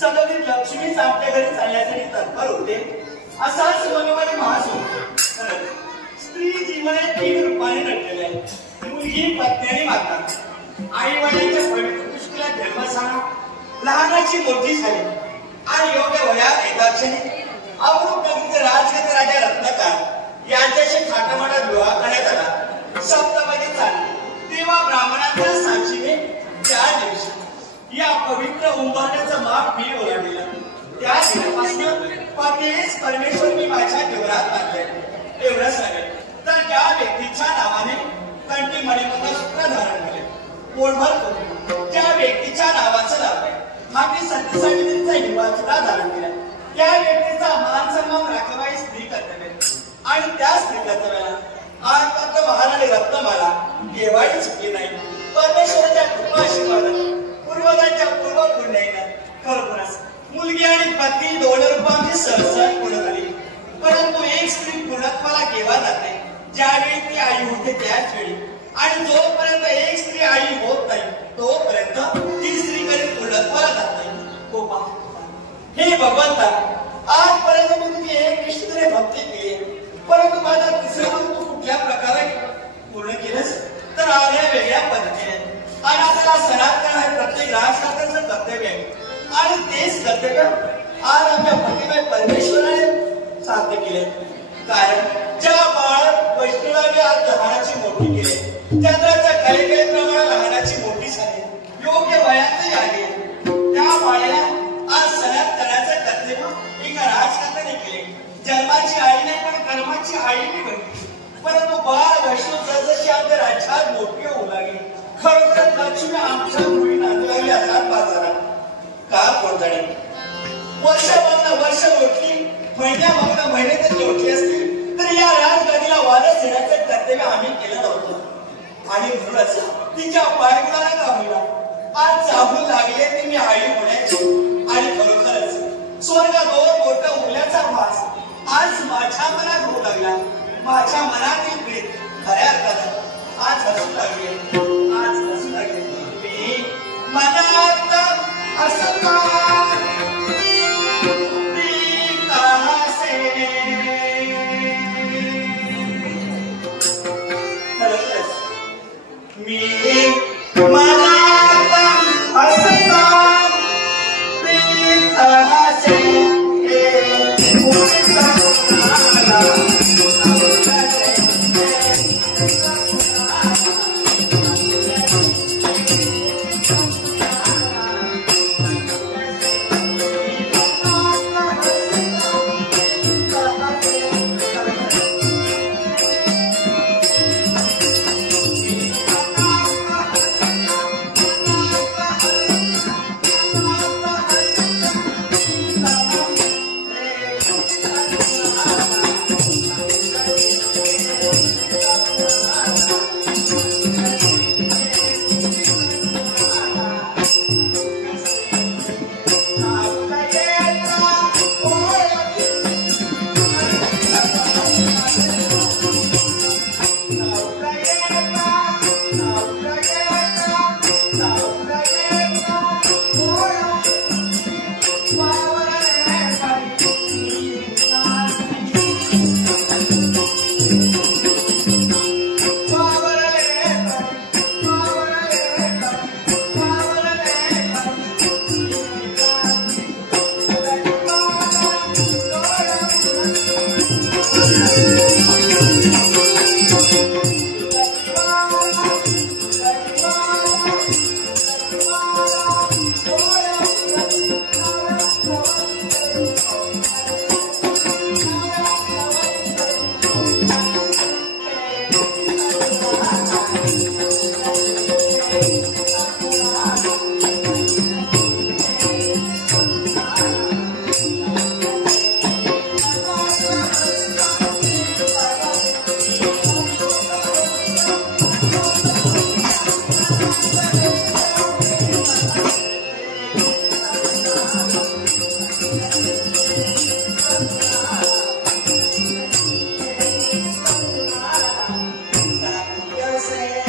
सदोदित लक्ष्मीच आपल्या घरी चालण्यासाठी तत्पर होते. असाच मनोमनी भास होतो. स्त्री जीवन 3 रूपाने नटलेले आहे. मुलगी, पत्नी आणि माता. आई वडिलांच्या पवित्र दृष्टीला जन्म झाला, लहानाची मोठी झाली आणि योग्य वयात एका क्षणी अमृतनगरीचे राजगत राजा रत्नाकर यांच्याशी थाटामाटात विवाह करण्यात आला. सप्तपदी चालली. तेव्हा ब्राह्मणांच्या साक्षीने त्या दिवशी या पवित्र उंबरण्याचा माप मी ओलांडला. त्या दिवसापासून पतीस परमेश्वर मी माझ्या जीवनात मानले. एवढं सांगेल तर ज्या व्यक्तीच्या नावाने कंठी मणिमंगळसूत्र धारण केले, पोटभर करून ज्या व्यक्तीच्या नावाचं नाव आहे, हाती सत्यसावित्रीचा हिवाचुरा धारण केला, त्या व्यक्तीचा मान सन्मान राखावा स्त्री कर्तव्य आणि त्या स्त्री कर्तव्याला आजपर्यंत महाराणी रत्नमाला केव्हाही चुकली नाही. परमेश्वराच्या कृपा आशीर्वादाने पूर्वजांच्या पूर्व पुण्याईनं खरोखरच मुलगी आणि पत्नी 2 रूपांची सहज पूर्ण झाली. परंतु एक स्त्री पूर्णत्वाला केव्हा जाते? ज्यावेळी ती आई होते त्याच वेळी. आणि जोपर्यंत एक स्त्री आई होत नाही तोपर्यंत ती स्त्री कधी पूर्णत्वाला जात नाही. हे भगवंता, आजपर्यंत मी तुझी एक निष्ठेने भक्ती केली, परंतु माझा तिसरा मन तू कुठल्या प्रकारे पूर्ण केलंस तर आल्या वेगळ्या पद्धतीने. आणि आपल्याला सनातन हे प्रत्येक राजकारणाचं कर्तव्य आहे आणि तेच कर्तव्य आज आमच्या प्रतिभा परमेश्वराने साध्य केले. कारण ज्या बाळ वैष्णवाने आज लहानाची मोठी केली, चंद्राच्या कलिकेप्रमाणे लहानाची मोठी झाली, योग्य वयातही आली, त्या बाळाला आज सनातनाचं कर्तव्य एका राजकारणाने केले. जन्माची आई नाही पण कर्माची आई मी बनली. परंतु बाळ वैष्णव जसजशी आमच्या राज्यात मोठी होऊ लागली, खरोखरच लक्ष्मी आमच्या मुली नांदू लागली असा बाजारा. का कोण जाणे, वर्षामागनं वर्ष लोटली, महिन्यामागनं महिने जरी लोटली असतील तर या राजगादीला वारस देण्याचं कर्तव्य आम्ही केलं नव्हतं. आणि म्हणूनच तिच्या पायगुणाला का होईना आज चाहून लागले ते मी आई होण्याची. आणि खरोखरच स्वर्गात मोठं उगल्याचा भास आज माझ्या मनात होऊ लागला. माझ्या मनातील प्रीत खऱ्या अर्थानं आज हसू लागले, आज हसू लागले. मी मनात असं मी मनात असं say